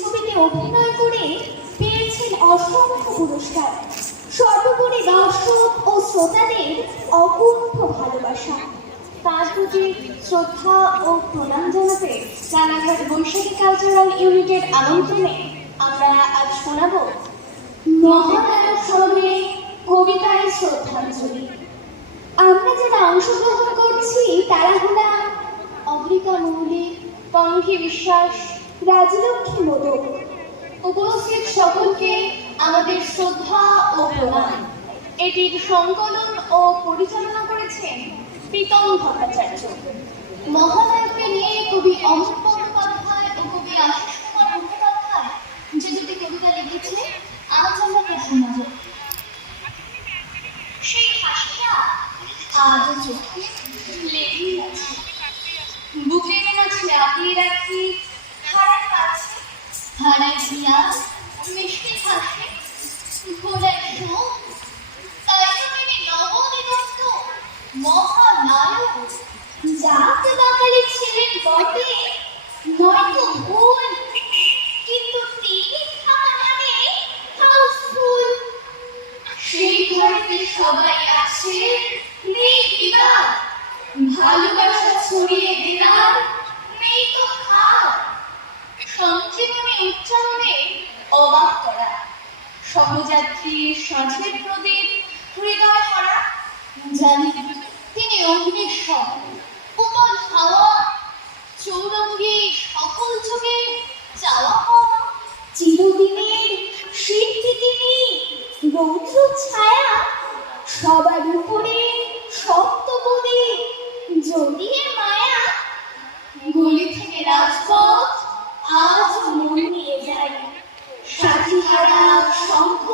ছবিতে অভিনয় করে অসংখ্য পুরস্কার। সর্বোপরি দর্শক ও শ্রোতাদের অকুণ্ঠ ভালোবাসা। তার প্রতি শ্রদ্ধা ও প্রণাম জানাতে রানাঘাট বৈশাখী কালচারাল ইউনিটের আমন্ত্রণে আমরা আজ শোনাব মহানায়ক স্মরণে কবিতায় শ্রদ্ধাঞ্জলি। আমরা যারা অংশগ্রহণ করছি, তারা হলাম অগ্রিকা মৌলিক কণ্ঠী বিশ্বাস, রাজলক্ষ্মী মোদক। উপস্থিত সকলকে আমাদের শ্রদ্ধা ও প্রণাম। এটির সংকলন ও পরিচালনা প্রীতম ভট্টাচার্য। মহানায়ককে নিয়ে কবি বন্দ্যোপাধ্যায় ও কবি যে দুটি কবিতা লিখেছে আজ আমরা আছে। বুকের মাঝে আগিয়ে রাখি হারার কাছে সুখ তাই তো নবদিগন্ত যাকে বাঙালি তিনি মানে সঞ্জীবনী উচ্চারণে অবাক করা। সহযাত্রী সাঁঝের প্রদীপ হৃদয় হারা। জানি তিনি অগ্নিস্বর উমল হাওয়া চৌরঙ্গি সকল যুগে চাওয়া পাওয়া চিরদিনের রৌদ্র ছায়া সবার উপরে সপ্তপদী জড়িয়ে মায়া। গলি থেকে রাজপথ আজ মন নিয়ে যায়। সাথী হারা শঙ্খ